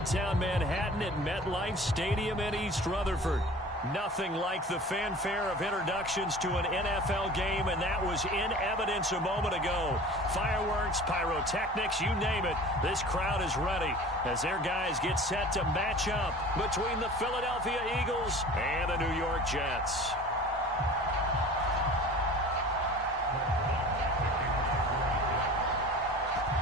Downtown Manhattan at MetLife Stadium in East Rutherford. Nothing like the fanfare of introductions to an NFL game, and that was in evidence a moment ago. Fireworks, pyrotechnics, you name it. This crowd is ready as their guys get set to match up between the Philadelphia Eagles and the New York Jets.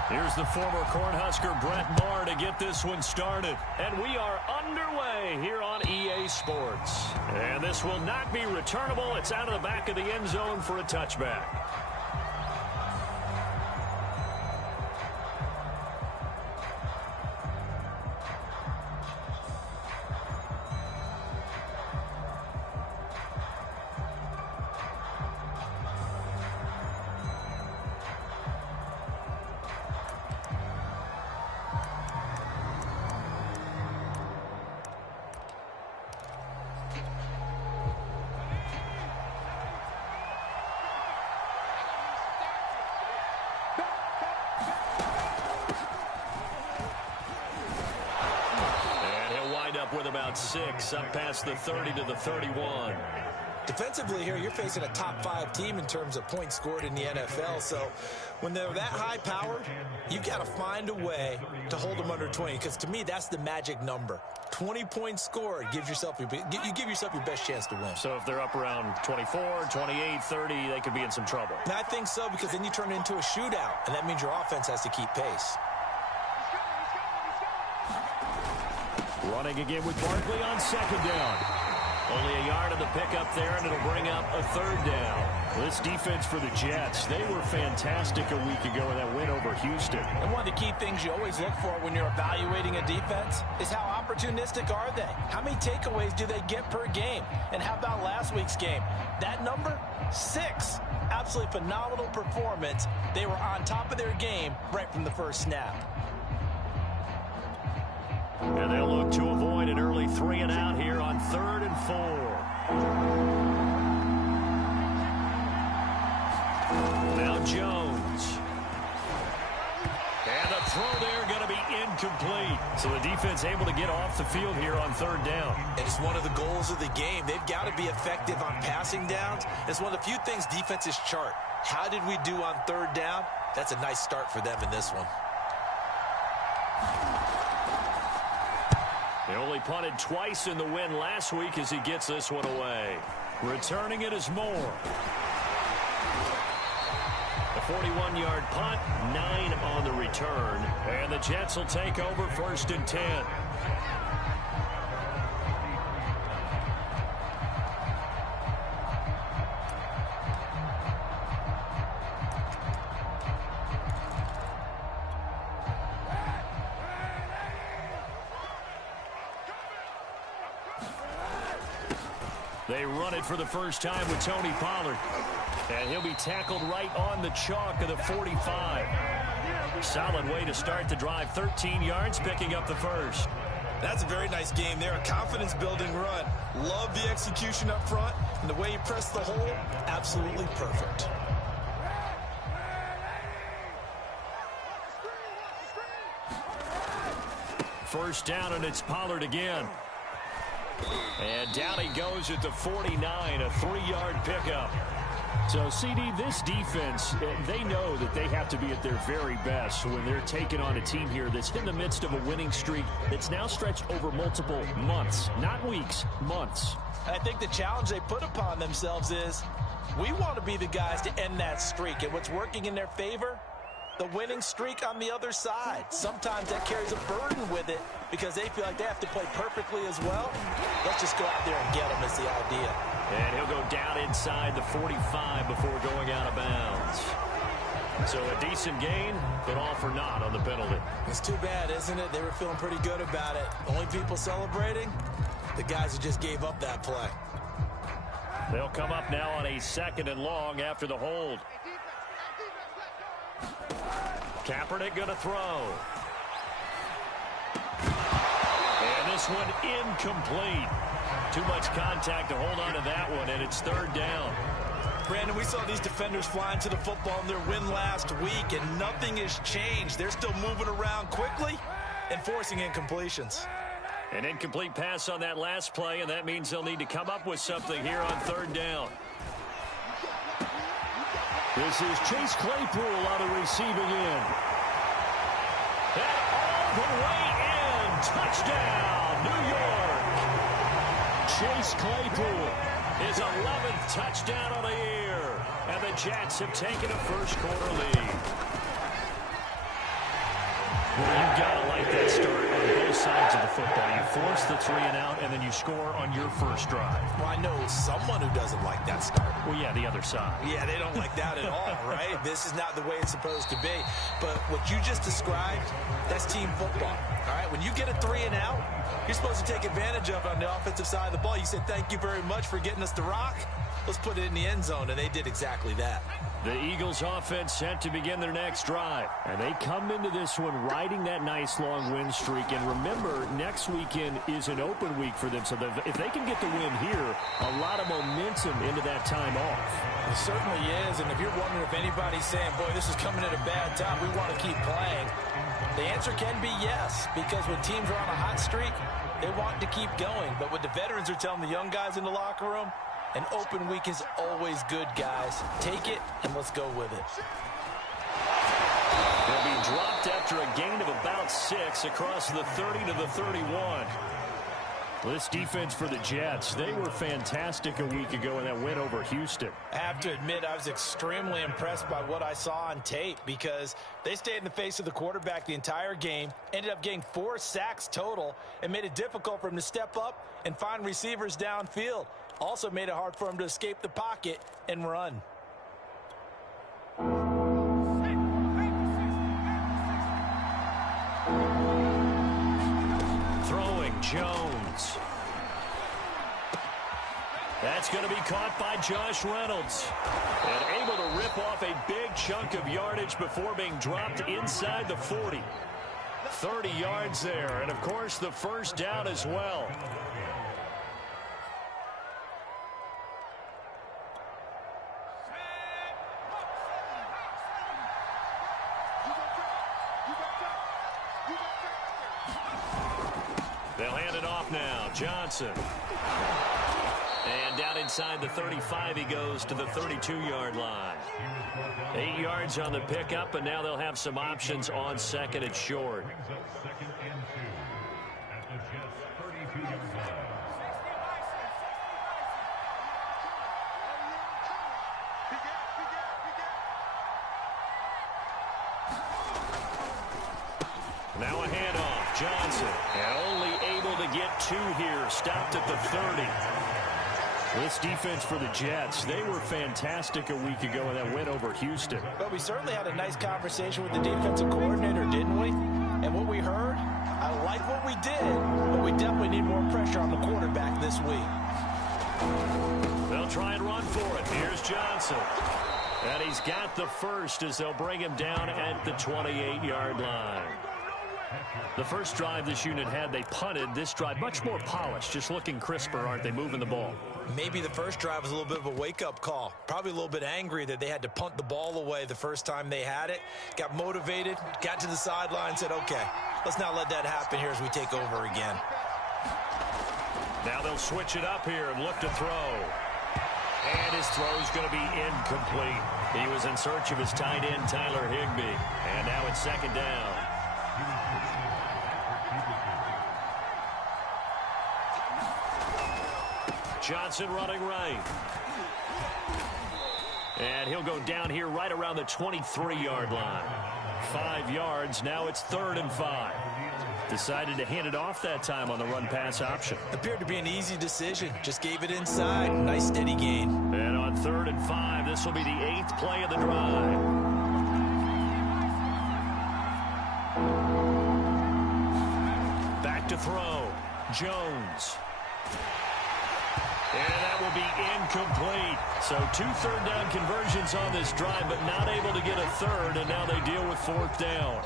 Here's the former Cornhusker Brett Maher to get this one started. And we are underway here on EA Sports. And this will not be returnable. It's out of the back of the end zone for a touchback. With about 6 up past the 30 to the 31. Defensively here, you're facing a top 5 team in terms of points scored in the NFL. So when they're that high powered, you got to find a way to hold them under 20. Because to me, that's the magic number. 20 points scored gives yourself you give yourself your best chance to win. So if they're up around 24, 28, 30, they could be in some trouble. And I think so, because then you turn it into a shootout, and that means your offense has to keep pace. Running again with Barkley on second down. Only a yard of the pickup there, and it'll bring up a third down. This defense for the Jets, they were fantastic a week ago in that win over Houston. And one of the key things you always look for when you're evaluating a defense is how opportunistic are they? How many takeaways do they get per game? And how about last week's game? That number, 6. Absolutely phenomenal performance. They were on top of their game right from the first snap. And they'll look to avoid an early 3 and out here on 3rd and 4. Now Jones. And the throw there going to be incomplete. So the defense able to get off the field here on 3rd down. And it's one of the goals of the game. They've got to be effective on passing downs. It's one of the few things defenses chart. How did we do on 3rd down? That's a nice start for them in this one. They only punted twice in the win last week as he gets this one away. Returning it is Moore. The 41-yard punt, 9 on the return. And the Jets will take over 1st and 10. They run it for the first time with Tony Pollard. And he'll be tackled right on the chalk of the 45. Solid way to start the drive. 13 yards, picking up the first. That's a very nice game there. A confidence-building run. Love the execution up front. And the way he pressed the hole, absolutely perfect. First down, and it's Pollard again. And down he goes at the 49, a 3-yard pickup. So, CD, this defense, they know that they have to be at their very best when they're taking on a team here that's in the midst of a winning streak that's now stretched over multiple months, not weeks, months. And I think the challenge they put upon themselves is we want to be the guys to end that streak. And what's working in their favor? The winning streak on the other side. Sometimes that carries a burden with it because they feel like they have to play perfectly as well. Let's just go out there and get them is the idea. And he'll go down inside the 45 before going out of bounds. So a decent gain, but all for naught on the penalty. It's too bad, isn't it? They were feeling pretty good about it. Only people celebrating, the guys who just gave up that play. They'll come up now on a 2nd and long after the hold. Kaepernick going to throw. And this one incomplete. Too much contact to hold on to that one, and it's 3rd down. Brandon, we saw these defenders flying to the football in their win last week, and nothing has changed. They're still moving around quickly. and forcing incompletions. An incomplete pass on that last play, and that means they'll need to come up with something here on third down. This is Chase Claypool on the receiving end. And all the way in. Touchdown, New York. Chase Claypool, his 11th touchdown of the year. And the Jets have taken a first-quarter lead. Well, you've got to like that start on both sides of the football. You force the 3-and-out, and then you score on your first drive. Well, I know someone who doesn't like that start. Well, yeah, the other side. Yeah, they don't like that at all, right? This is not the way it's supposed to be. But what you just described, that's team football, all right? When you get a 3-and-out, you're supposed to take advantage of it on the offensive side of the ball. You said, thank you very much for getting us the rock. Let's put it in the end zone, and they did exactly that. The Eagles offense set to begin their next drive. And they come into this one riding that nice long win streak. And remember, next weekend is an open week for them. So if they can get the win here, a lot of momentum into that time off. It certainly is. And if you're wondering if anybody's saying, boy, this is coming at a bad time, we want to keep playing, the answer can be yes. Because when teams are on a hot streak, they want to keep going. But what the veterans are telling the young guys in the locker room, an open week is always good, guys. Take it, and let's go with it. They'll be dropped after a gain of about 6 across the 30 to the 31. This defense for the Jets, they were fantastic a week ago in that win over Houston. I have to admit, I was extremely impressed by what I saw on tape because they stayed in the face of the quarterback the entire game, ended up getting 4 sacks total, and made it difficult for him to step up and find receivers downfield. Also made it hard for him to escape the pocket and run. Throwing Jones. That's going to be caught by Josh Reynolds. And able to rip off a big chunk of yardage before being dropped inside the 40. 30 yards there, and of course the first down as well. They'll hand it off now. Johnson. And down inside the 35 he goes to the 32-yard line. 8 yards on the pickup, and now they'll have some options on second and short. Now a handoff. Johnson. And only able to get 2 here. Stopped at the 30. This defense for the Jets, they were fantastic a week ago in that win over Houston. But we certainly had a nice conversation with the defensive coordinator, didn't we? And what we heard, I like what we did, but we definitely need more pressure on the quarterback this week. They'll try and run for it. Here's Johnson. And he's got the first as they'll bring him down at the 28-yard line. The first drive this unit had, they punted. This drive, much more polished, just looking crisper, aren't they, moving the ball? Maybe the first drive was a little bit of a wake-up call. Probably a little bit angry that they had to punt the ball away the first time they had it. Got motivated, got to the sideline, said, okay, let's not let that happen here as we take over again. Now they'll switch it up here and look to throw. And his throw's going to be incomplete. He was in search of his tight end, Tyler Higbee. And now it's second down. Johnson running right. And he'll go down here right around the 23-yard line. 5 yards. Now it's 3rd and 5. Decided to hand it off that time on the run-pass option. Appeared to be an easy decision. Just gave it inside. Nice steady gain. And on 3rd and 5, this will be the 8th play of the drive. Back to throw. Jones. And that will be incomplete. So 2 third-down conversions on this drive, but not able to get a third, and now they deal with 4th down.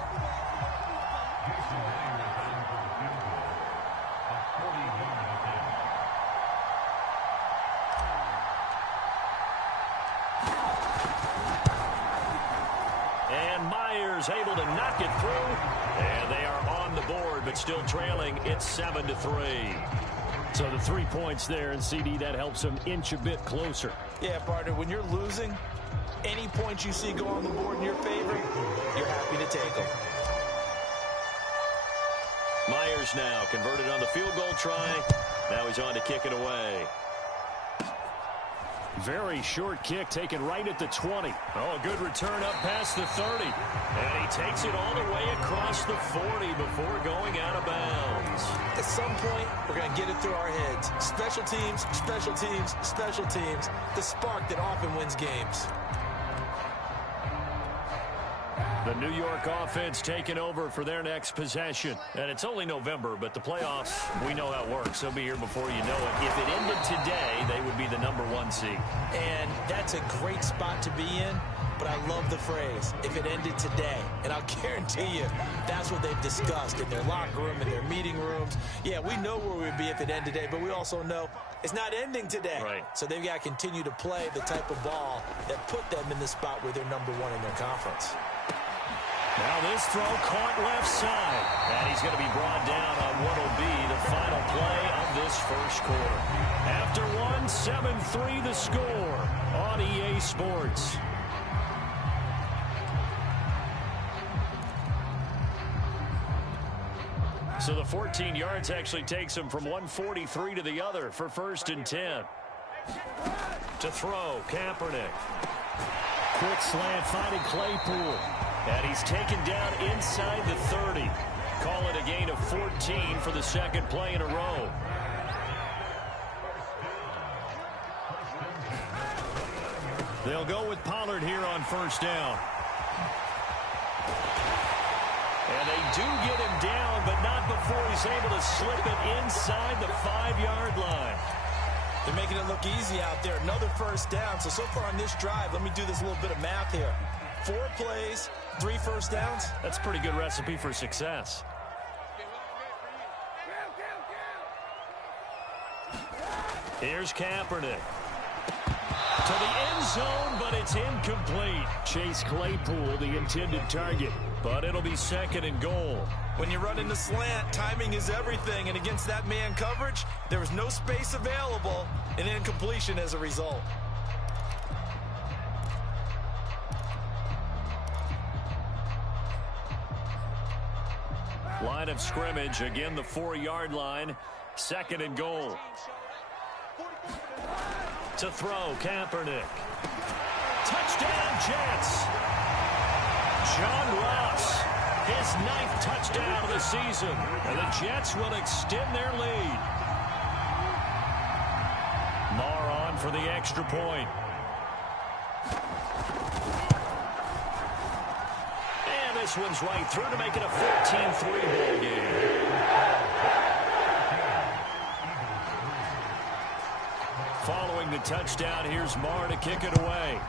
And Myers able to knock it through, and they are on on the board, but still trailing. It's 7-3. So the 3 points there, and CD, that helps them inch a bit closer. Yeah, partner, when you're losing, any points you see go on the board in your favor, you're happy to take them. Myers now converted on the field goal try. Now he's on to kick it away. Very short kick taken right at the 20. Oh, a good return up past the 30. And he takes it all the way across the 40 before going out of bounds. At some point, we're going to get it through our heads. Special teams, special teams, special teams. The spark that often wins games. The New York offense taking over for their next possession. And it's only November, but the playoffs, we know how it works. They'll be here before you know it. If it ended today, they would be the #1 seed. And that's a great spot to be in, but I love the phrase, if it ended today. And I'll guarantee you, that's what they've discussed in their locker room, in their meeting rooms. Yeah, we know where we'd be if it ended today, but we also know it's not ending today. Right. So they've got to continue to play the type of ball that put them in the spot where they're #1 in their conference. Now this throw caught left side. And he's going to be brought down on what will be the final play of this first quarter. After 7-3 the score on EA Sports. So the 14 yards actually takes him from 143 to the other for 1st and 10. To throw, Kaepernick. Quick slant finding Claypool. And he's taken down inside the 30. Call it a gain of 14 for the second play in a row. They'll go with Pollard here on 1st down. And they do get him down, but not before he's able to slip it inside the 5-yard line. They're making it look easy out there. Another 1st down. So far on this drive, let me do this little bit of math here. 4 plays, 3 1st downs. That's a pretty good recipe for success. Here's Kaepernick. To the end zone, but it's incomplete. Chase Claypool, the intended target. But it'll be 2nd and goal. When you run in the slant, timing is everything. And against that man coverage, there was no space available. An incompletion as a result. Line of scrimmage, again the 4-yard line. 2nd and goal. To throw, Kaepernick. Touchdown, Jets. John Ross, his 9th touchdown of the season. And the Jets will extend their lead. Marr on for the extra point. And this one's right through to make it a 14-3 ball game. Following the touchdown, here's Marr to kick it away.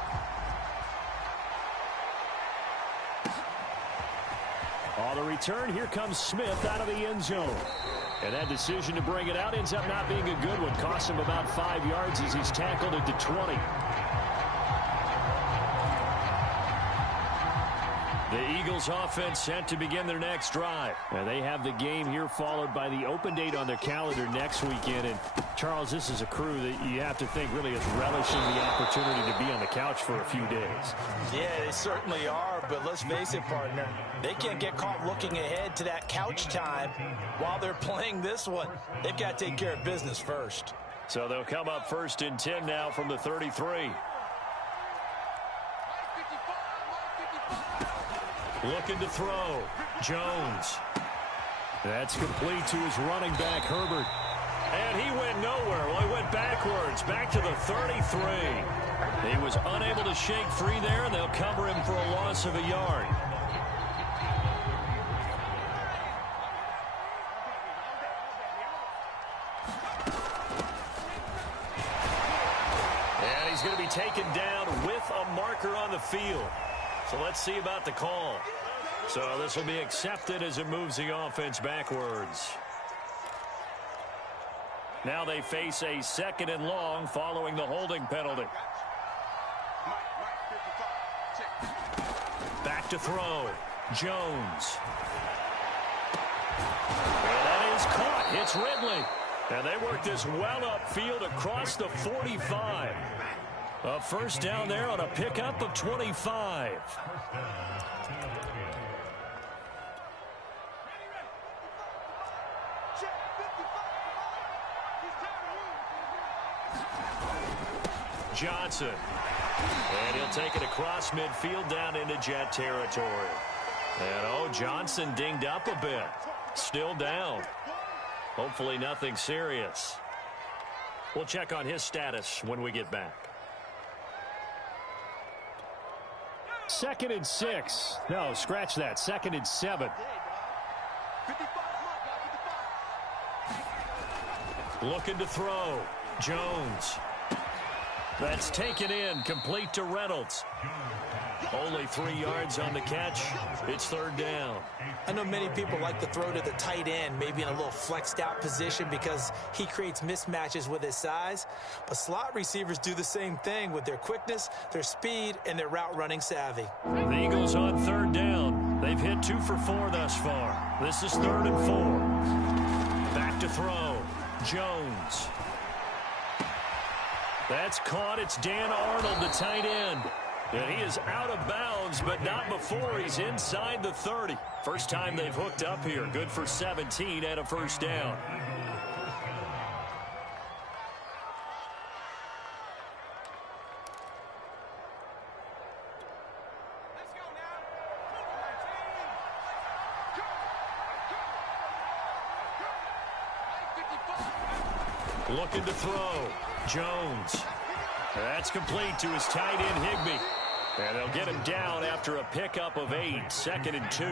On the return, here comes Smith out of the end zone. And that decision to bring it out ends up not being a good one. Costs him about 5 yards as he's tackled at the 20. The Eagles offense set to begin their next drive. And they have the game here followed by the open date on their calendar next weekend. And Charles, this is a crew that you have to think really is relishing the opportunity to be on the couch for a few days. Yeah, they certainly are, but let's face it, partner. They can't get caught looking ahead to that couch time while they're playing this one. They've got to take care of business first. So they'll come up 1st and 10 now from the 33. Looking to throw. Jones. That's complete to his running back, Herbert. And he went nowhere. Well, he went backwards, back to the 33. He was unable to shake free there, and they'll cover him for a loss of a yard. And he's going to be taken down with a marker on the field. So let's see about the call. So this will be accepted as it moves the offense backwards. Now they face a 2nd and long following the holding penalty. Back to throw. Jones. And that is caught. It's Ridley. And they work this well upfield across the 45. A first down there on a pickup of 25. Johnson. And he'll take it across midfield down into Jet territory. And, Johnson dinged up a bit. Still down. Hopefully nothing serious. We'll check on his status when we get back. 2nd and 6. No, scratch that. 2nd and 7. Looking to throw. Jones. That's taken in, complete to Reynolds. Only 3 yards on the catch. It's 3rd down. I know many people like to throw to the tight end, maybe in a little flexed out position because he creates mismatches with his size. But slot receivers do the same thing with their quickness, their speed, and their route running savvy. The Eagles on 3rd down. They've hit 2 for 4 thus far. This is 3rd and 4. Back to throw. Jones. That's caught. It's Dan Arnold, the tight end. And he is out of bounds, but not before he's inside the 30. First time they've hooked up here. Good for 17 and a first down. Looking to throw. Jones. That's complete to his tight end, Higbee. And they'll get him down after a pickup of 8. 2nd and 2.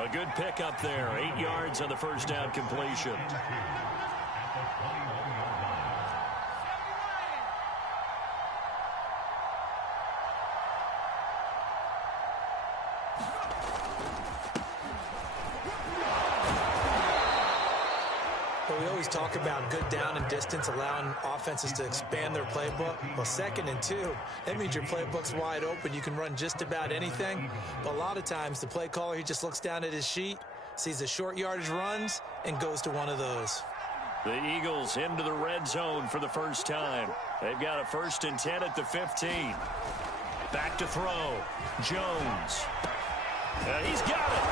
A good pickup there. 8 yards on the first down completion. We always talk about good down and distance, allowing offenses to expand their playbook. Well, 2nd and 2, that means your playbook's wide open. You can run just about anything. But a lot of times, the play caller, he just looks down at his sheet, sees the short yardage runs, and goes to one of those. The Eagles into the red zone for the first time. They've got a 1st and 10 at the 15. Back to throw. Jones. And he's got it.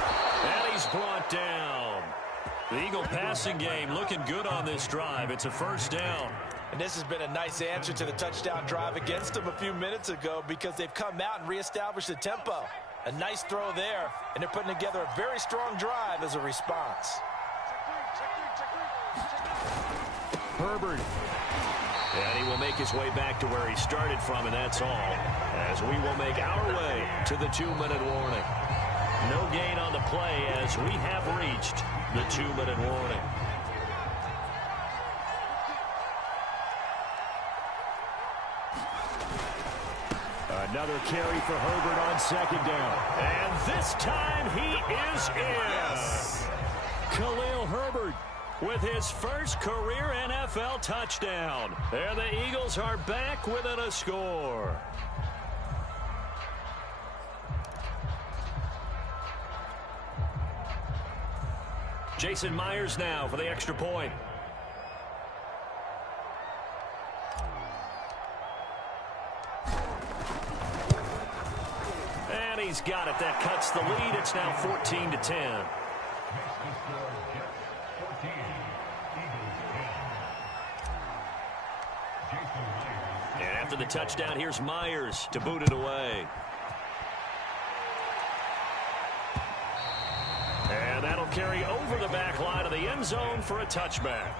And he's brought down. The Eagle passing game looking good on this drive. It's a first down. And this has been a nice answer to the touchdown drive against them a few minutes ago because they've come out and reestablished the tempo. A nice throw there, and they're putting together a very strong drive as a response. Herbert. And he will make his way back to where he started from, and that's all. As we will make our way to the 2-minute warning. No gain on the play as we have reached the 2-minute warning. Another carry for Herbert on 2nd down. And this time he is in. Yes. Khalil Herbert with his first career NFL touchdown. And the Eagles are back within a score. Jason Myers now for the extra point. And he's got it. That cuts the lead. It's now 14-10. And after the touchdown, here's Myers to boot it away. And that'll carry over the back line of the end zone for a touchback.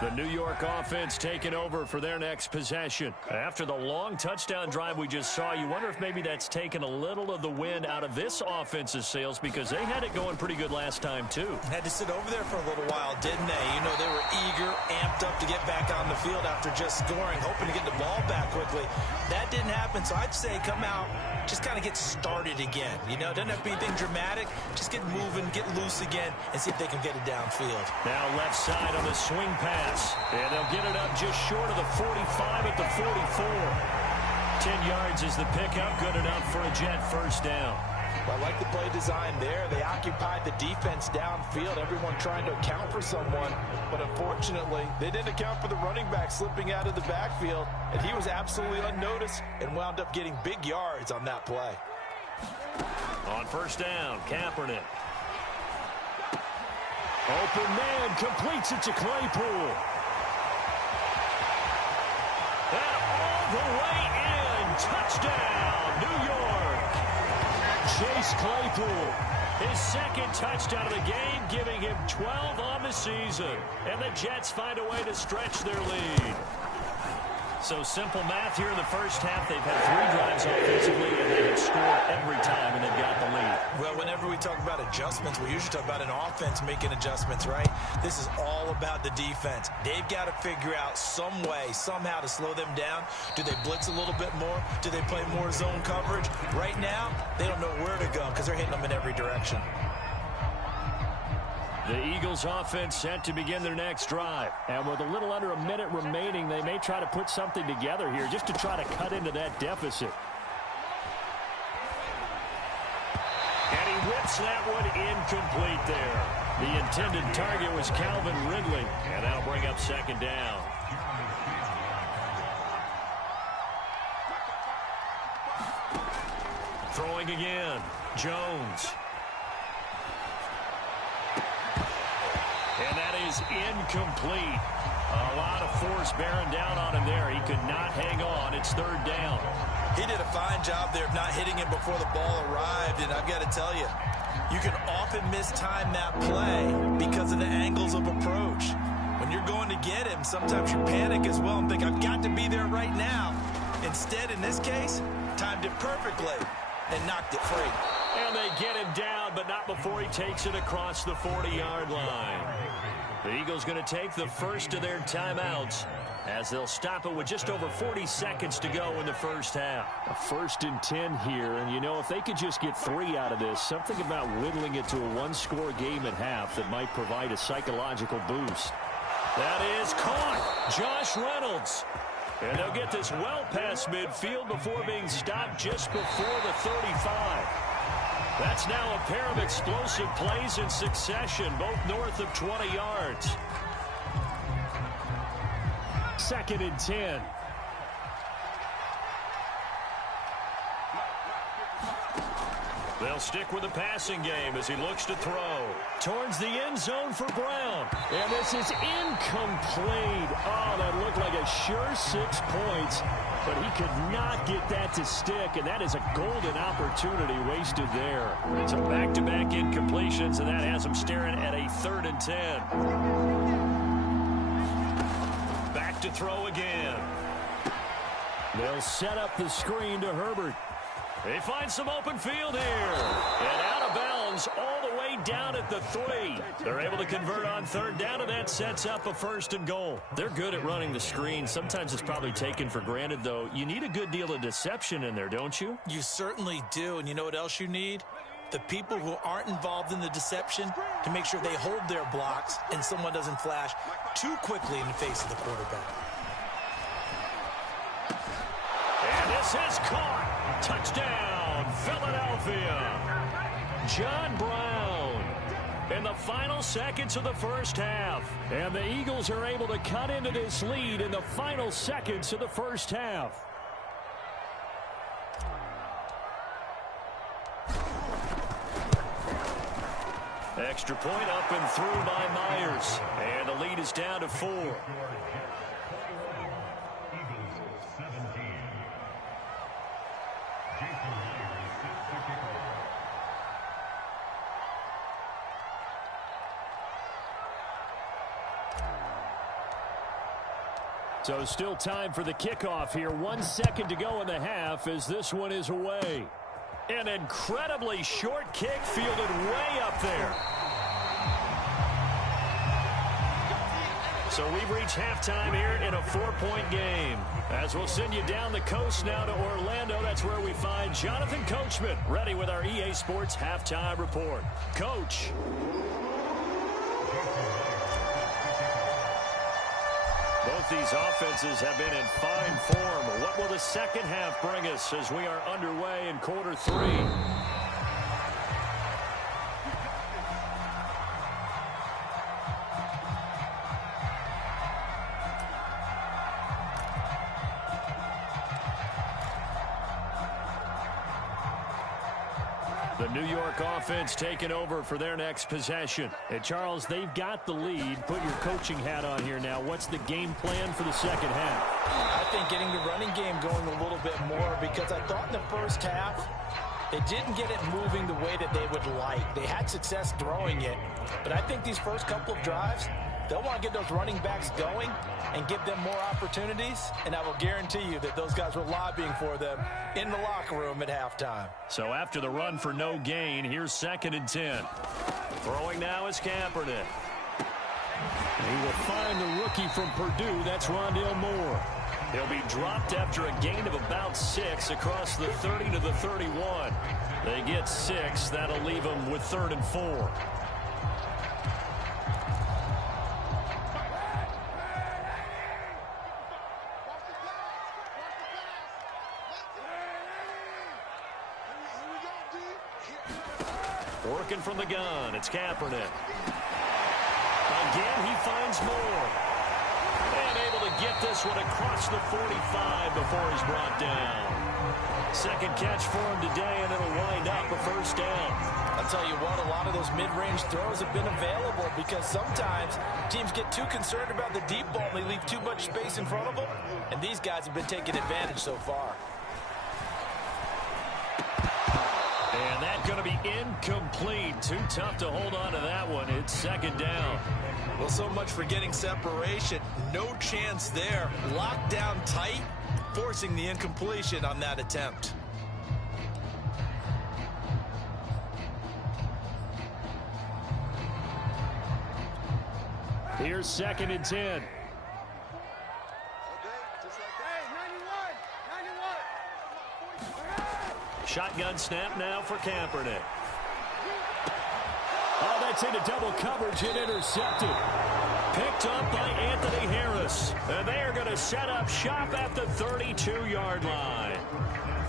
The New York offense taking over for their next possession. After the long touchdown drive we just saw, you wonder if maybe that's taken a little of the wind out of this offense's sails because they had it going pretty good last time, too. Had to sit over there for a little while, didn't they? You know, they were eager, amped up to get back on the field after just scoring, hoping to get the ball back quickly. That didn't happen, so I'd say come out, just kind of get started again. You know, it doesn't have to be anything dramatic. Just get moving, get loose again, and see if they can get it downfield. Now left side on the swing pass. pass. And they'll get it up just short of the 45 at the 44. 10 yards is the pickup. Good enough for a Jet first down. I like the play design there. They occupied the defense downfield, everyone trying to account for someone. But unfortunately, they didn't account for the running back slipping out of the backfield, and he was absolutely unnoticed and wound up getting big yards on that play. On first down, Kaepernick. Open man, completes it to Claypool. And all the way in, touchdown, New York. Chase Claypool, his second touchdown of the game, giving him 12 on the season. And the Jets find a way to stretch their lead. So simple math here in the first half. They've had 3 drives offensively, and they have scored every time, and they've got the lead. Well, whenever we talk about adjustments, we usually talk about an offense making adjustments, right? This is all about the defense. They've got to figure out some way, somehow to slow them down. Do they blitz a little bit more? Do they play more zone coverage? Right now, they don't know where to go because they're hitting them in every direction. The Eagles offense set to begin their next drive. And with a little under a minute remaining, they may try to put something together here just to try to cut into that deficit. And he whips that one incomplete there. The intended target was Calvin Ridley. And that'll bring up second down. Throwing again. Jones. And that is incomplete. A lot of force bearing down on him there. He could not hang on. It's third down. He did a fine job there of not hitting it before the ball arrived. And I've got to tell you, you can often mistime that play because of the angles of approach. When you're going to get him, sometimes you panic as well and think, I've got to be there right now. Instead, in this case, timed it perfectly and knocked it free. And they get him down, but not before he takes it across the 40-yard line. The Eagles going to take the first of their timeouts as they'll stop it with just over 40 seconds to go in the first half. A 1st and 10 here, and you know, if they could just get 3 out of this, something about whittling it to a 1-score game at half that might provide a psychological boost. That is caught. Josh Reynolds. And they'll get this well past midfield before being stopped just before the 35. That's now a pair of explosive plays in succession, both north of 20 yards. 2nd and 10. They'll stick with the passing game as he looks to throw. Towards the end zone for Brown. And this is incomplete. Oh, that looked like a sure 6 points. But he could not get that to stick, and that is a golden opportunity wasted there. So back-to-back incompletions, and that has him staring at a 3rd and 10. Back to throw again. They'll set up the screen to Herbert. They find some open field here. And out of bounds all the way down at the 3. They're able to convert on 3rd down, and that sets up a 1st and goal. They're good at running the screen. Sometimes it's probably taken for granted, though. You need a good deal of deception in there, don't you? You certainly do. And you know what else you need? The people who aren't involved in the deception to make sure they hold their blocks and someone doesn't flash too quickly in the face of the quarterback. And this is caught. Touchdown, Philadelphia. John Brown in the final seconds of the first half. And the Eagles are able to cut into this lead in the final seconds of the first half. Extra point up and through by Myers. And the lead is down to 4. So still time for the kickoff here. 1 second to go in the half as this one is away. An incredibly short kick fielded way up there. So we've reached halftime here in a 4-point game. As we'll send you down the coast now to Orlando, that's where we find Jonathan Coachman, ready with our EA Sports Halftime Report. Coach. Both these offenses have been in fine form. What will the second half bring us as we are underway in quarter three? The New York offense taking over for their next possession. And Charles, they've got the lead. Put your coaching hat on here now. What's the game plan for the second half? I think getting the running game going a little bit more, because I thought in the first half they didn't get it moving the way that they would like. They had success throwing it, but I think these first couple of drives, they'll want to get those running backs going and give them more opportunities, and I will guarantee you that those guys were lobbying for them in the locker room at halftime. So after the run for no gain, here's 2nd and 10. Throwing now is Kaepernick. He will find the rookie from Purdue. That's Rondale Moore. He'll be dropped after a gain of about 6 across the 30 to the 31. They get 6. That'll leave them with 3rd and 4. Working from the gun, it's Kaepernick. Again, he finds Moore. And able to get this one across the 45 before he's brought down. Second catch for him today, and it'll wind up a first down. I'll tell you what, a lot of those mid-range throws have been available because sometimes teams get too concerned about the deep ball and they leave too much space in front of them, and these guys have been taking advantage so far. And that's going to be incomplete. Too tough to hold on to that one. It's 2nd down. Well, so much for getting separation. No chance there. Locked down tight, forcing the incompletion on that attempt. Here's 2nd and 10. Shotgun snap now for Kaepernick. Oh, that's into double coverage and intercepted. Picked up by Anthony Harris. And they are going to set up shop at the 32-yard line.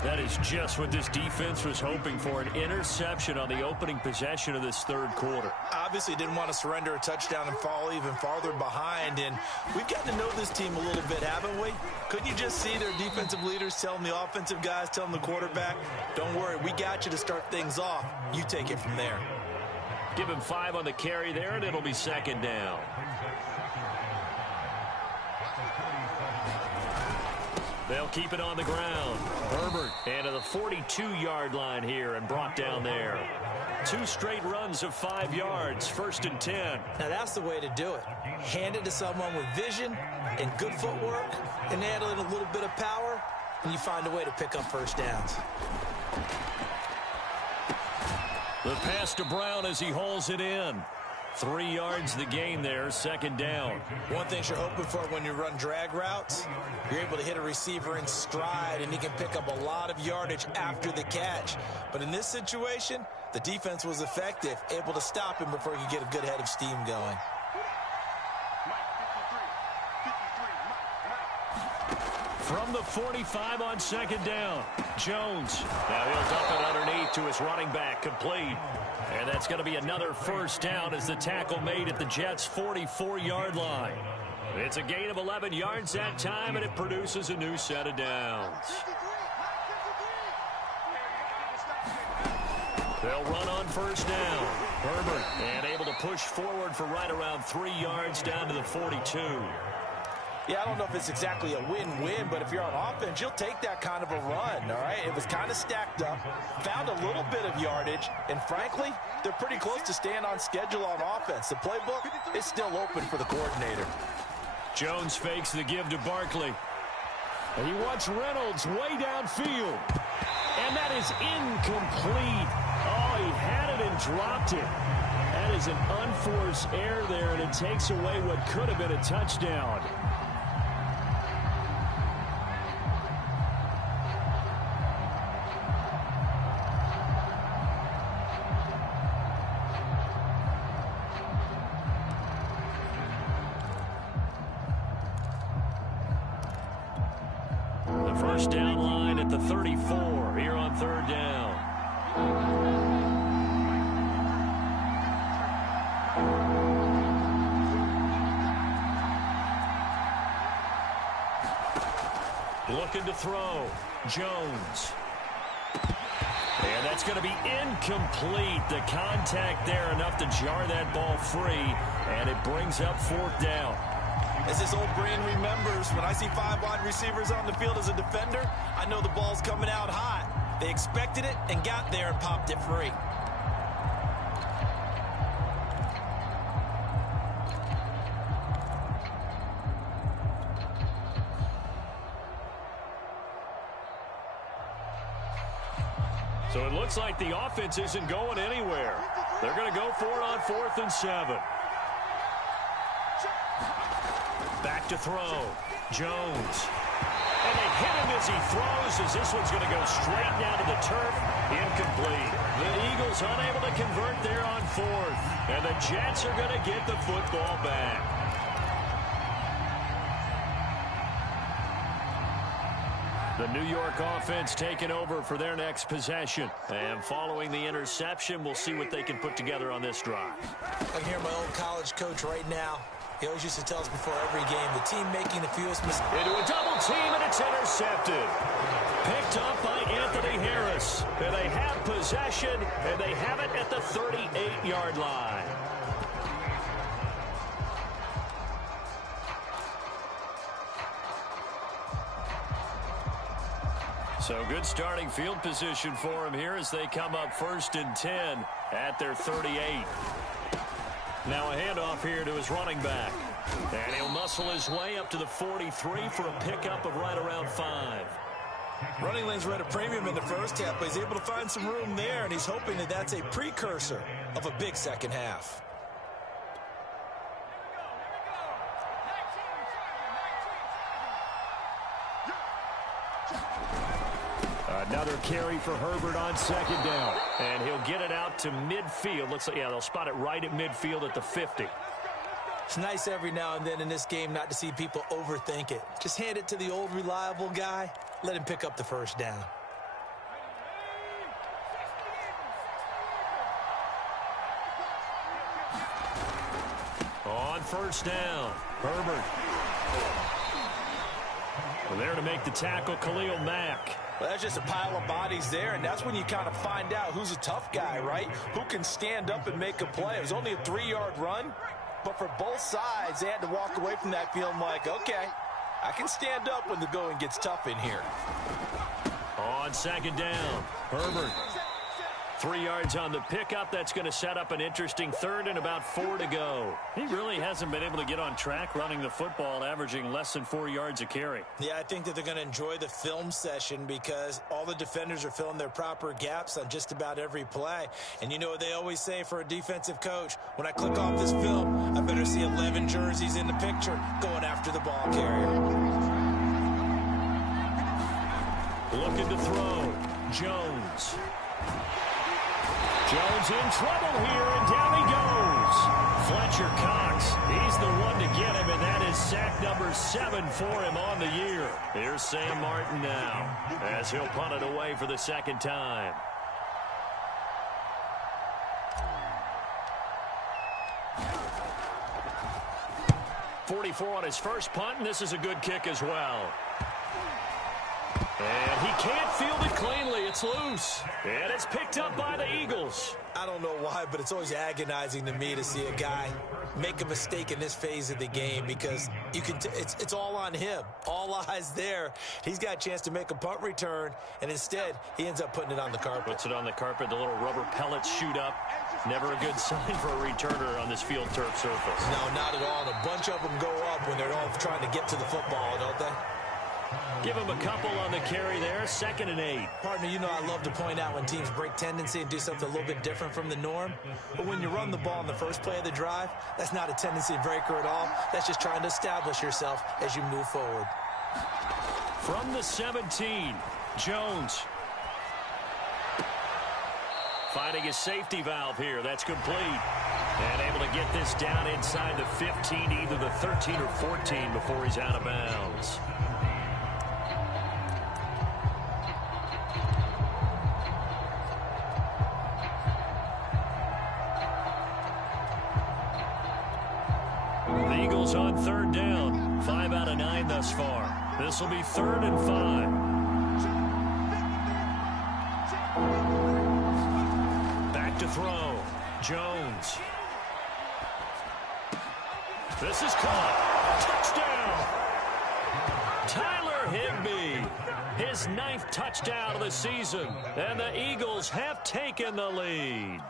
That is just what this defense was hoping for, an interception on the opening possession of this third quarter. Obviously didn't want to surrender a touchdown and fall even farther behind, and we've gotten to know this team a little bit, haven't we? Couldn't you just see their defensive leaders telling the offensive guys, telling the quarterback, don't worry, we got you to start things off. You take it from there. Give him 5 on the carry there, and it'll be 2nd down. They'll keep it on the ground. Herbert and to the 42-yard line here and brought down there. 2 straight runs of 5 yards, 1st and 10. Now that's the way to do it. Hand it to someone with vision and good footwork, and add in a little bit of power, and you find a way to pick up first downs. The pass to Brown as he hauls it in. 3 yards the gain there, 2nd down. One thing you're hoping for when you run drag routes, you're able to hit a receiver in stride, and he can pick up a lot of yardage after the catch. But in this situation, the defense was effective, able to stop him before he could get a good head of steam going. From the 45 on 2nd down, Jones. Now he'll dump it underneath to his running back, complete. And that's going to be another first down as the tackle made at the Jets' 44-yard line. It's a gain of 11 yards that time, and it produces a new set of downs. They'll run on first down. Herbert, and able to push forward for right around 3 yards down to the 42. Yeah, I don't know if it's exactly a win-win, but if you're on offense, you'll take that kind of a run, all right? It was kind of stacked up, found a little bit of yardage, and frankly, they're pretty close to staying on schedule on offense. The playbook is still open for the coordinator. Jones fakes the give to Barkley. And he wants Reynolds way downfield. And that is incomplete. Oh, he had it and dropped it. That is an unforced error there, and it takes away what could have been a touchdown. first down line at the 34 here on third down. Looking to throw. Jones. And that's going to be incomplete. The contact there enough to jar that ball free, and it brings up fourth down. As this old brain remembers, when I see 5 wide receivers on the field as a defender, I know the ball's coming out hot. They expected it and got there and popped it free. So it looks like the offense isn't going anywhere. They're going to go for it on 4th and 7. Back to throw. Jones. And they hit him as he throws, as this one's going to go straight down to the turf. Incomplete. The Eagles unable to convert there on 4th. And the Jets are going to get the football back. The New York offense taking over for their next possession. And following the interception, we'll see what they can put together on this drive. I can hear my old college coach right now. He always used to tell us before every game, the team making the fewest mistakes. Into a double team, and it's intercepted. Picked up by Anthony Harris. And they have possession, and they have it at the 38-yard line. So good starting field position for him here as they come up 1st and 10 at their 38. Now a handoff here to his running back. And he'll muscle his way up to the 43 for a pickup of right around 5. Running lanes were at a premium in the first half, but he's able to find some room there, and he's hoping that that's a precursor of a big second half. Another carry for Herbert on 2nd down. And he'll get it out to midfield. Looks like, yeah, they'll spot it right at midfield at the 50. It's nice every now and then in this game not to see people overthink it. Just hand it to the old reliable guy. Let him pick up the first down. On 1st down, Herbert. Well, there to make the tackle, Khalil Mack. Well, that's just a pile of bodies there, and that's when you kind of find out who's a tough guy, right? Who can stand up and make a play. It was only a 3-yard run, but for both sides, they had to walk away from that feeling like, okay, I can stand up when the going gets tough in here. On 2nd down, Herbert. 3 yards on the pickup. That's going to set up an interesting 3rd and about 4 to go. He really hasn't been able to get on track running the football, averaging less than 4 yards a carry. Yeah, I think that they're going to enjoy the film session because all the defenders are filling their proper gaps on just about every play. And you know what they always say for a defensive coach? When I click off this film, I better see 11 jerseys in the picture going after the ball carrier. Looking to throw. Jones. Jones in trouble here, and down he goes. Fletcher Cox, he's the one to get him, and that is sack number 7 for him on the year. Here's Sam Martin now, as he'll punt it away for the 2nd time. .44 on his first punt, and this is a good kick as well. And he can't field it cleanly. It's loose. And it's picked up by the Eagles. I don't know why, but it's always agonizing to me to see a guy make a mistake in this phase of the game because you can it's all on him. All eyes there. He's got a chance to make a punt return, and instead he ends up putting it on the carpet. Puts it on the carpet. The little rubber pellets shoot up. Never a good sign for a returner on this field turf surface. No, not at all. And a bunch of them go up when they're all trying to get to the football, don't they? Give him a couple on the carry there. 2nd and 8. Partner, you know I love to point out when teams break tendency and do something a little bit different from the norm. But when you run the ball in the first play of the drive, that's not a tendency breaker at all. That's just trying to establish yourself as you move forward. From the 17, Jones. Finding his safety valve here. That's complete. And able to get this down inside the 15, either the 13 or 14 before he's out of bounds. on third down. 5 out of 9 thus far. This will be 3rd and 5. Back to throw. Jones. This is caught. Touchdown. Tyler Higbee. His 9th touchdown of the season. And the Eagles have taken the lead.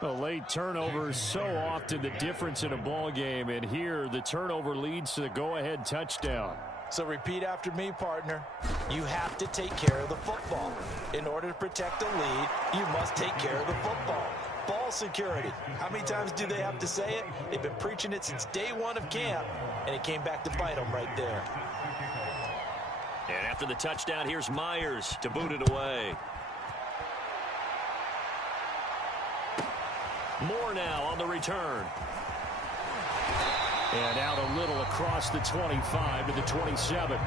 A late turnover is so often the difference in a ball game, and here the turnover leads to the go-ahead touchdown. So repeat after me, partner. You have to take care of the football. In order to protect the lead, you must take care of the football. Ball security. How many times do they have to say it? They've been preaching it since day one of camp, and it came back to bite them right there. And after the touchdown, here's Myers to boot it away. Moore now on the return. And out a little across the 25 to the 27.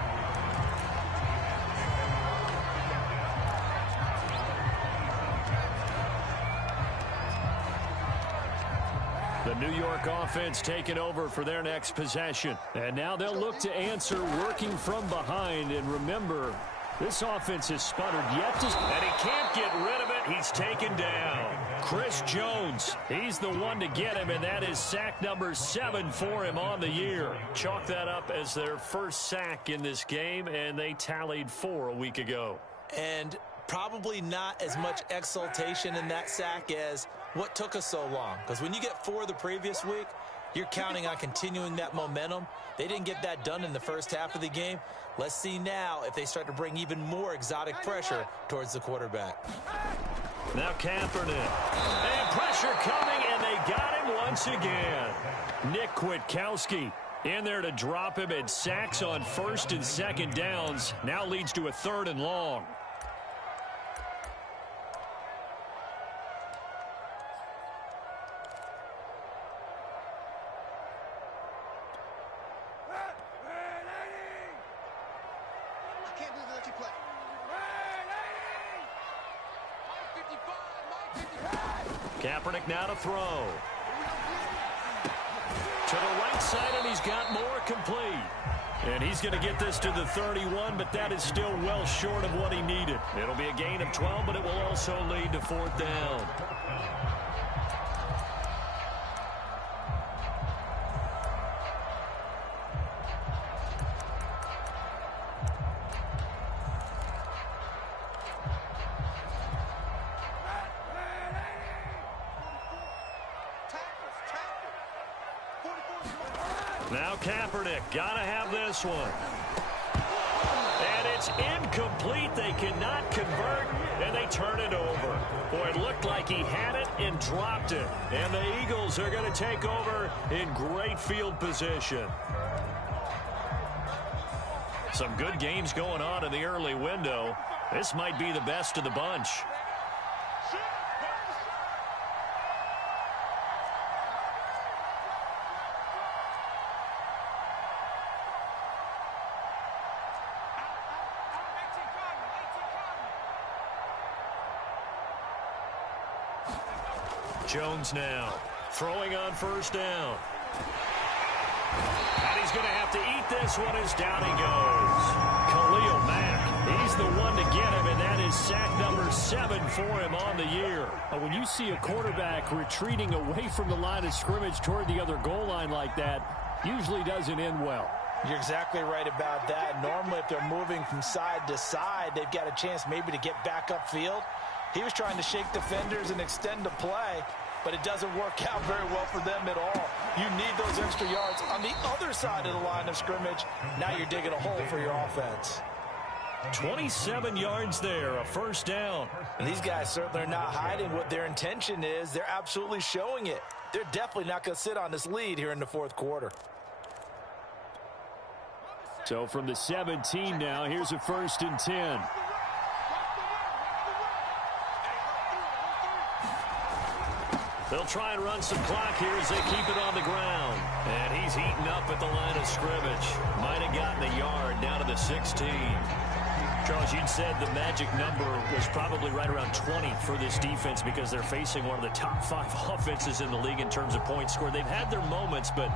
The New York offense taking over for their next possession. And now they'll look to answer working from behind. And remember, this offense has sputtered yet to... And he can't get rid of it. He's taken down. Chris Jones, he's the one to get him, and that is sack number 7 for him on the year. Chalk that up as their first sack in this game, and they tallied 4 a week ago. And probably not as much exultation in that sack as what took us so long. Because when you get 4 the previous week, you're counting on continuing that momentum. They didn't get that done in the first half of the game. Let's see now if they start to bring even more exotic pressure towards the quarterback. Now Kaepernick. And pressure coming, and they got him once again. Nick Kwiatkowski in there to drop him, and sacks on 1st and 2nd downs. Now leads to a 3rd and long. Kaepernick now to throw. To the right side, and he's got more complete. And he's going to get this to the 31, but that is still well short of what he needed. It'll be a gain of 12, but it will also lead to 4th down. Now Kaepernick, gotta have this one. And it's incomplete. They cannot convert, and they turn it over. Boy, it looked like he had it and dropped it. And the Eagles are going to take over in great field position. Some good games going on in the early window. This might be the best of the bunch. Jones now throwing on 1st down. And he's going to have to eat this one as down he goes. Khalil Mack, he's the one to get him, and that is sack number 7 for him on the year. When you see a quarterback retreating away from the line of scrimmage toward the other goal line like that, usually doesn't end well. You're exactly right about that. Normally, if they're moving from side to side, they've got a chance maybe to get back upfield. He was trying to shake defenders and extend the play, but it doesn't work out very well for them at all. You need those extra yards on the other side of the line of scrimmage. Now you're digging a hole for your offense. 27 yards there, a 1st down. And these guys certainly are not hiding what their intention is. They're absolutely showing it. They're definitely not going to sit on this lead here in the 4th quarter. So from the 17 now, here's a 1st and 10. They'll try and run some clock here as they keep it on the ground. And he's eaten up at the line of scrimmage. Might have gotten a yard down to the 16. Charles, you'd said the magic number was probably right around 20 for this defense because they're facing one of the top 5 offenses in the league in terms of points scored. They've had their moments, but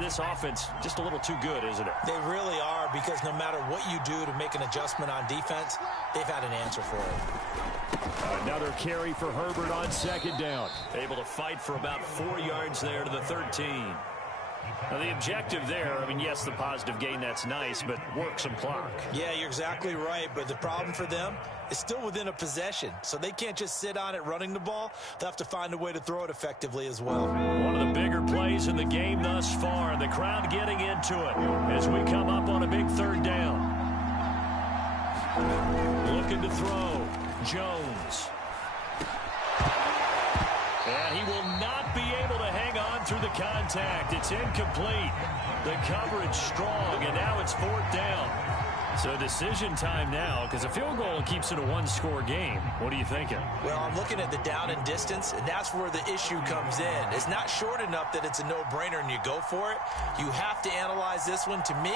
this offense just a little too good, isn't it? They really are, because no matter what you do to make an adjustment on defense, they've had an answer for it. Another carry for Herbert on second down. Able to fight for about 4 yards there to the 13. Now, the objective there, I mean, yes, the positive gain, that's nice, but work some clock. Yeah, you're exactly right, but the problem for them is still within a possession, so they can't just sit on it running the ball. They'll have to find a way to throw it effectively as well. One of the bigger plays in the game thus far, and the crowd getting into it as we come up on a big third down. Looking to throw, Jones. And he will not be able to hang on through the contact. It's incomplete. The coverage strong, and now it's 4th down. So decision time now, because a field goal keeps it a one-score game. What are you thinking? Well, I'm looking at the down and distance, and that's where the issue comes in. It's not short enough that it's a no-brainer and you go for it. You have to analyze this one. To me,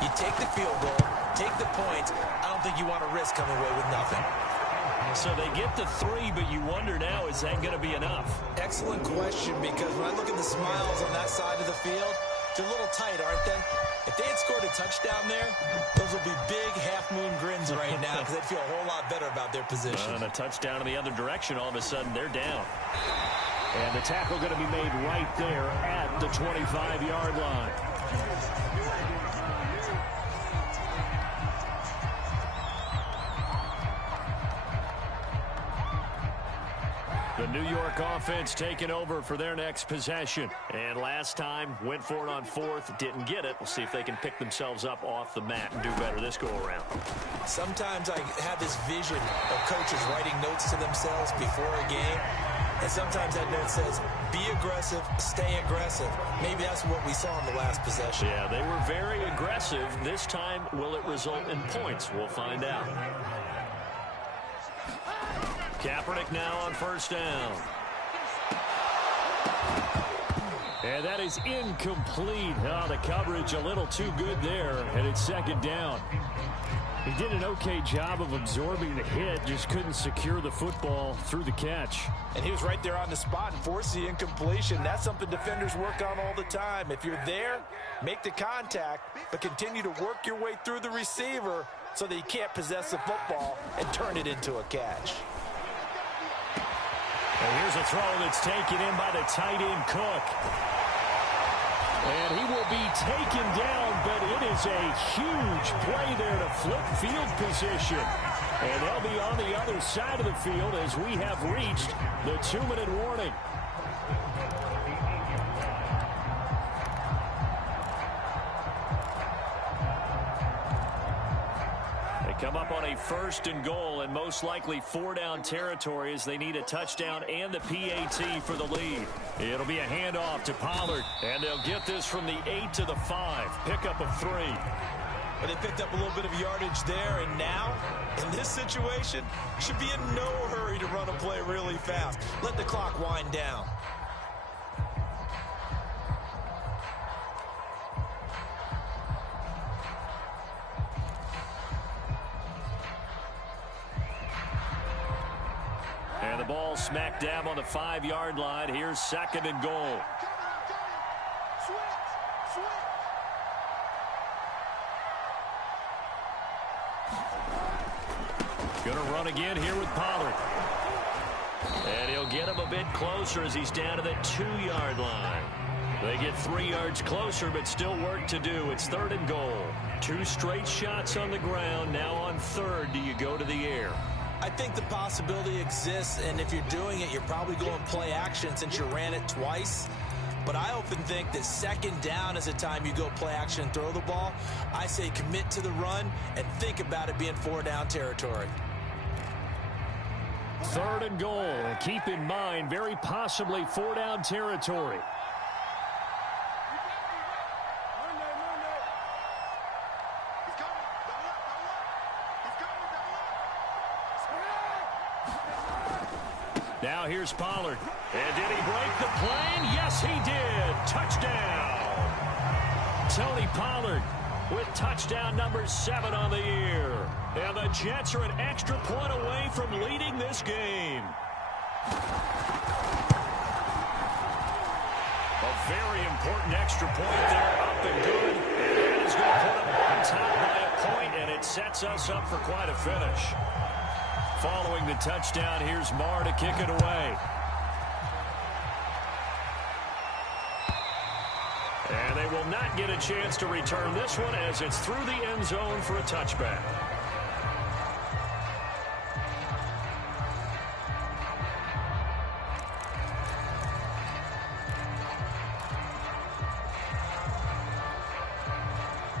you take the field goal, take the points. I don't think you want to risk coming away with nothing. So they get the 3, but you wonder now, is that going to be enough? Excellent question, because when I look at the smiles on that side of the field, they're a little tight, aren't they? If they had scored a touchdown there, those would be big half-moon grins right now, because they'd feel a whole lot better about their position. And a touchdown in the other direction, all of a sudden they're down. And the tackle going to be made right there at the 25-yard line. The New York offense taking over for their next possession. And last time, went for it on 4th, didn't get it. We'll see if they can pick themselves up off the mat and do better this go-around. Sometimes I have this vision of coaches writing notes to themselves before a game. And sometimes that note says, be aggressive, stay aggressive. Maybe that's what we saw in the last possession. Yeah, they were very aggressive. This time, will it result in points? We'll find out. Kaepernick now on 1st down. And that is incomplete. Oh, the coverage a little too good there, and it's 2nd down. He did an okay job of absorbing the hit, just couldn't secure the football through the catch. And he was right there on the spot and forced the incompletion. That's something defenders work on all the time. If you're there, make the contact, but continue to work your way through the receiver so that you can't possess the football and turn it into a catch. And here's a throw that's taken in by the tight end Cook. And he will be taken down, but it is a huge play there to flip field position. And they'll be on the other side of the field as we have reached the 2-minute warning. Come up on a 1st and goal and most likely 4-down territory as they need a touchdown and the PAT for the lead. It'll be a handoff to Pollard, and they'll get this from the 8 to the 5. Pickup of 3. But they picked up a little bit of yardage there, and now, in this situation, should be in no hurry to run a play really fast. Let the clock wind down. And the ball smack dab on the 5-yard line. Here's 2nd and goal. Going to run again here with Pollard. And he'll get him a bit closer as he's down to the 2-yard line. They get 3 yards closer, but still work to do. It's 3rd and goal. 2 straight shots on the ground. Now on 3rd, do you go to the air? I think the possibility exists, and if you're doing it, you're probably going play action since you ran it twice. But I often think that 2nd down is a time you go play action and throw the ball. I say commit to the run and think about it being 4-down territory. 3rd and goal, and keep in mind, very possibly 4-down territory. Now here's Pollard. And did he break the plane? Yes, he did. Touchdown. Tony Pollard with touchdown number 7 on the year. And the Jets are an extra point away from leading this game. A very important extra point there, up and good. And that is going to put them on top by a point, and it sets us up for quite a finish. Following the touchdown, here's Marr to kick it away. And they will not get a chance to return this one as it's through the end zone for a touchback.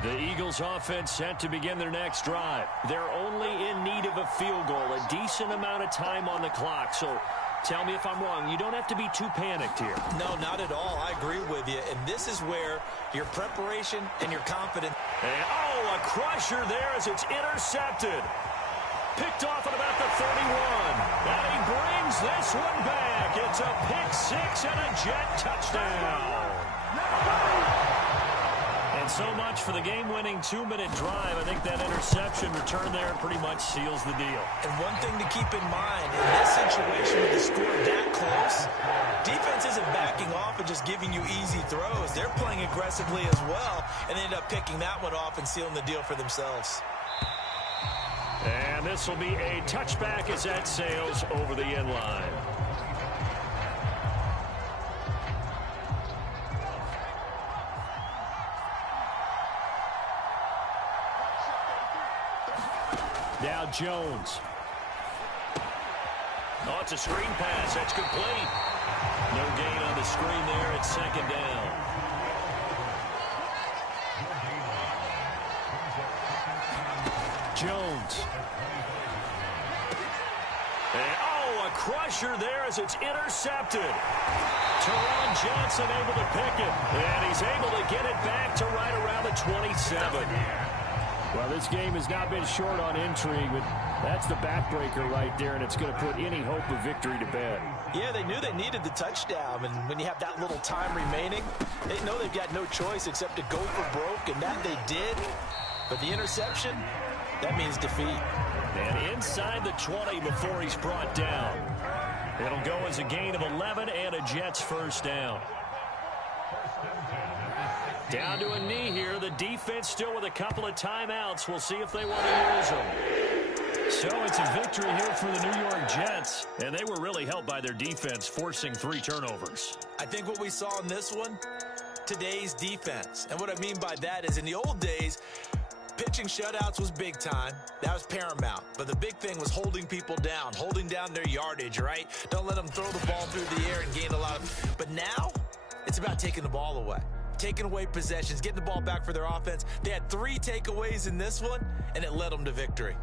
The Eagles offense set to begin their next drive. They're only in need of a field goal, a decent amount of time on the clock. So tell me if I'm wrong. You don't have to be too panicked here. No, not at all. I agree with you. And this is where your preparation and your confidence. And, oh, a crusher there as it's intercepted. Picked off at about the 31. And he brings this one back. It's a pick six and a Jet touchdown. And so much for the game-winning 2-minute drive. I think that interception return there pretty much seals the deal. And one thing to keep in mind, in this situation with the score that close, defense isn't backing off and just giving you easy throws. They're playing aggressively as well, and they end up picking that one off and sealing the deal for themselves. And this will be a touchback as that sails over the end line. Now Jones. Oh, it's a screen pass. That's complete. No gain on the screen there. It's second down. Jones. And, oh, a crusher there as it's intercepted. Teron Johnson able to pick it. And he's able to get it back to right around the 27. Well, this game has not been short on intrigue, but that's the backbreaker right there, and it's going to put any hope of victory to bed. Yeah, they knew they needed the touchdown, and when you have that little time remaining, they know they've got no choice except to go for broke, and that they did. But the interception, that means defeat. And inside the 20 before he's brought down. It'll go as a gain of 11 and a Jets first down. Down to a knee here. The defense still with a couple of timeouts. We'll see if they want to use them. So it's a victory here for the New York Jets. And they were really helped by their defense, forcing 3 turnovers. I think what we saw in this one, today's defense. And what I mean by that is in the old days, pitching shutouts was big time. That was paramount. But the big thing was holding people down, holding down their yardage, right? Don't let them throw the ball through the air and gain a lot of. But now, it's about taking the ball away. Taking away possessions, getting the ball back for their offense. They had 3 takeaways in this one, and it led them to victory.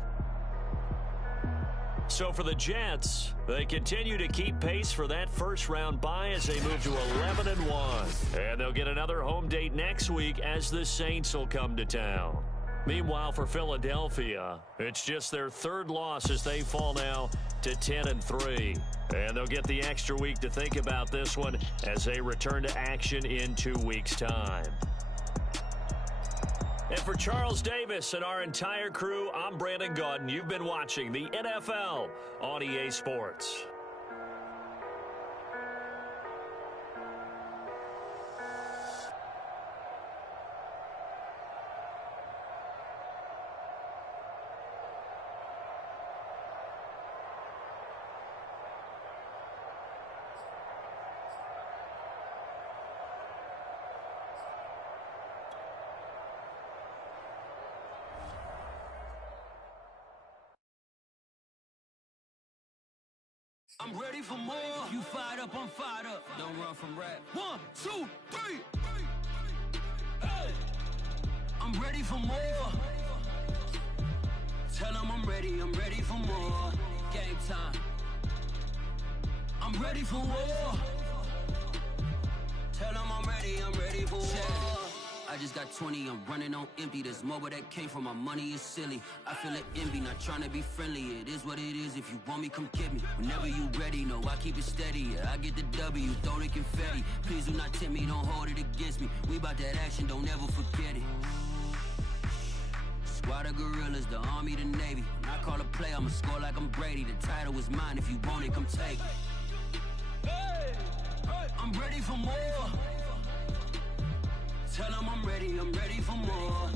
So for the Jets, they continue to keep pace for that first-round bye as they move to 11-1. And they'll get another home date next week as the Saints will come to town. Meanwhile, for Philadelphia, it's just their 3rd loss as they fall now to 10-3. And they'll get the extra week to think about this one as they return to action in 2 weeks' time. And for Charles Davis and our entire crew, I'm Brandon Gaudin. You've been watching the NFL on EA Sports. I'm ready for more. You fired up, I'm fired up. Don't run from rap. 1, 2, 3. Hey. I'm ready for more. Tell them I'm ready for more. Game time. I'm ready for war. Tell them I'm ready for war. I just got 20, I'm running on empty. This mobile that came from my money is silly. I feel it envy, not trying to be friendly. It is what it is, if you want me, come get me. Whenever you ready, no, I keep it steady. Yeah, I get the W, throw the confetti. Please do not tempt me, don't hold it against me. We bout that action, don't ever forget it. Squad of gorillas, the army, the navy. When I call a play, I'ma score like I'm Brady. The title is mine, if you want it, come take it. I'm ready for more. Tell them I'm ready for more.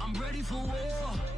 I'm ready for war.